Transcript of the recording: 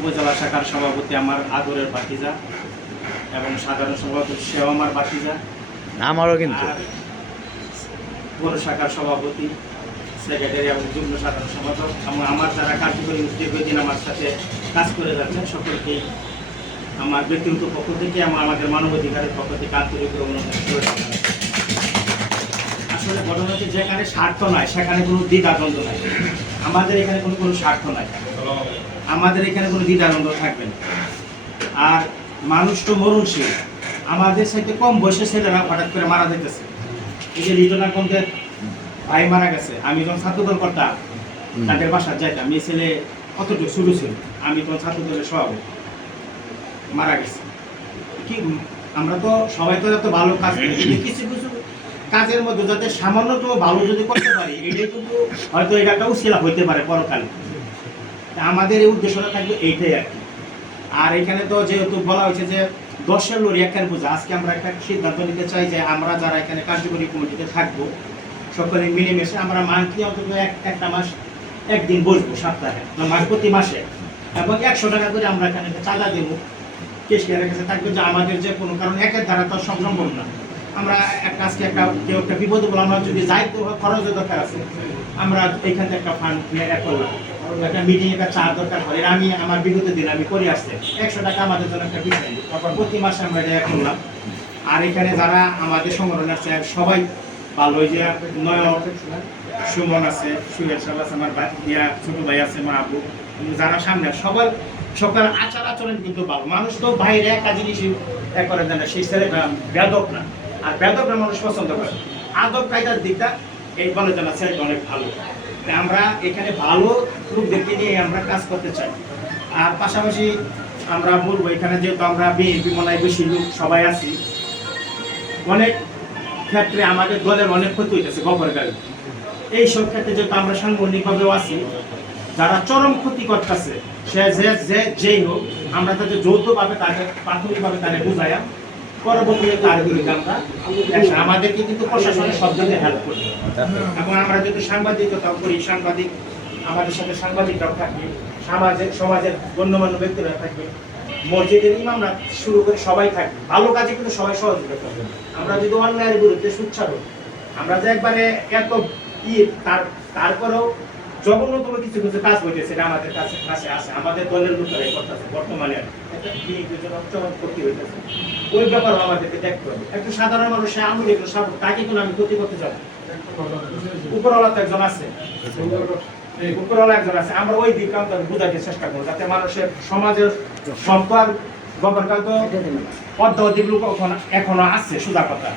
উপজেলা শাখার সভাপতি আমার আদরের ভাতিজা এবং সাধারণ সভাপতি সেও আমার ভাতিজা। আমারও কিন্তু আর পৌর শাখার সভাপতি, সেক্রেটারি এবং যুগ্ম সাধারণ সম্পাদক এবং আমার যারা কার্যকরী দীর্ঘদিন আমার সাথে কাজ করে যাচ্ছেন সকলকেই আমার ব্যক্তিগত পক্ষ থেকে আমাদের মানবাধিকারের পক্ষ থেকে আন্তরিক অভিনন্দন করে থাকি। আসলে ঘটনা হচ্ছে যেখানে স্বার্থ নাই সেখানে কোনো দ্বিধাদ্বন্দ্ব নাই। আমাদের এখানে কোনো স্বার্থ নাই, আমাদের এখানে কোনো দ্বিধাদ্বন্দ্ব থাকবে না। আর মানুষ তো মরণশীল, আমাদের সাথে কম বয়সের ছেলেরা হঠাৎ করে মারা যেতেছে। এই যে লিটনা কমদের ভাই মারা গেছে, আমি যখন ছাত্রদল করতাম তাদের বাসায় যাইতাম, এই ছেলে কতটুকু শুরু ছিল, আমি তখন ছাত্রদলের সভাপতি, মারা গেছে। কি আমরা তো সবাই তো এত ভালো কাজ করি, কিন্তু কিছু কিছু কাজের মধ্যে যাতে সামান্যতম ভালো যদি করতে পারি, এটাই কিন্তু হয়তো এটা একটা উশিলা হইতে পারে পরকালে। আমাদের এই উদ্দেশ্যটা থাকবে এইটাই আর কি। আর এখানে তো যেহেতু বলা হয়েছে যে 10 লরি একের বোঝা, আজকে আমরা একটা সিদ্ধান্ত নিতে চাই যে আমরা যারা এখানে কার্যকরী কমিটিতে থাকবো সকলে মিলেমিশে আমরা মান্থলি অন্তত একটা মাস একদিন বসবো সপ্তাহে, প্রতি মাসে, এবং 100 টাকা করে আমরা এখানে চাঁদা দেবো। কেশিয়ারের কাছে থাকবে যে আমাদের যে কোনো কারণ একের দ্বারা তো সম্ভব না, আমরা একটা আজকে কেউ একটা বিপদে বলে আমরা যদি যাই তো খরচের দরকার আছে, আমরা এইখান থেকে একটা ফান্ড নিয়ে করলাম, একটা মিটিং একটা চা দরকার হয়, আমি আমার বিগত দিন আমি করে আসছি 100 টাকা আমাদের জন্য একটা বিষয়, প্রতি মাসে আমরা এটা করলাম। আর এখানে যারা আমাদের সংগঠন আছে সবাই ভালো, ওই যে নয় সুমন আছে, সুয়েল সাহেব আছে, আমার ছোট ভাই আছে, আমার আবু, যারা সামনে সবার সকাল আচার আচরণ কিন্তু ভালো। মানুষ তো বাইরে একটা জিনিসই করে দেয় না, সেই ছেলেটা বেদক না, আর বেদকরা মানুষ পছন্দ করে। আদব কায়দার দিকটা এই বলে জানা ছেলেটা অনেক ভালো। আমরা এখানে ভালো লোকদেরকে নিয়ে আমরা কাজ করতে চাই। আর পাশাপাশি আমরা বলবো এখানে যেহেতু আমরা বিএনপি মনে হয় বেশি লোক সবাই আছি, অনেক ক্ষেত্রে আমাদের দলের অনেক ক্ষতি হইতেছে গোবর গাড়ি। এই সব ক্ষেত্রে যেহেতু আমরা সাংগঠনিকভাবেও আছি, যারা চরম ক্ষতি করতেছে সে যেই হোক, আমরা তাদের যৌথভাবে তাকে প্রাথমিকভাবে তাদের বুঝাইয়া পরবর্তীতে তার বিরুদ্ধে আমরা আমাদেরকে কিন্তু প্রশাসনের সব দিকে হেল্প করবে। এবং আমরা যদি সাংবাদিকতা করি, সাংবাদিক আমাদের সাথে সাংবাদিকরাও থাকবে, সমাজের গণ্যমান্য ব্যক্তিরা থাকবে, মসজিদের ইমামরা শুরু করে সবাই থাকবে, ভালো কাজে কিন্তু সবাই সহযোগিতা করবে। আমরা যদি অন্যায়ের বিরুদ্ধে সুচ্ছার, আমরা যে একবারে এত তারপরেও জঘন্যতম কিছু কিছু কাজ হইতেছে, সেটা আমাদের কাছে আসে, আমাদের দলের লোকেরাই করতেছে বর্তমানে ক্ষতি হইতেছে, ওই ব্যাপারও আমাদেরকে দেখতে হবে। একটু সাধারণ মানুষ আমি তাকে কোনো আমি ক্ষতি করতে যাবো, উপরওয়ালা তো একজন আছে, উপরওয়ালা একজন আছে, আমরা ওই দিকটা বুঝাইতে চেষ্টা করবো যাতে মানুষের সমাজের সম্পদ গোবরকাল তো অর্ধ অধিক লোক এখনো আছে, সোজা কথা।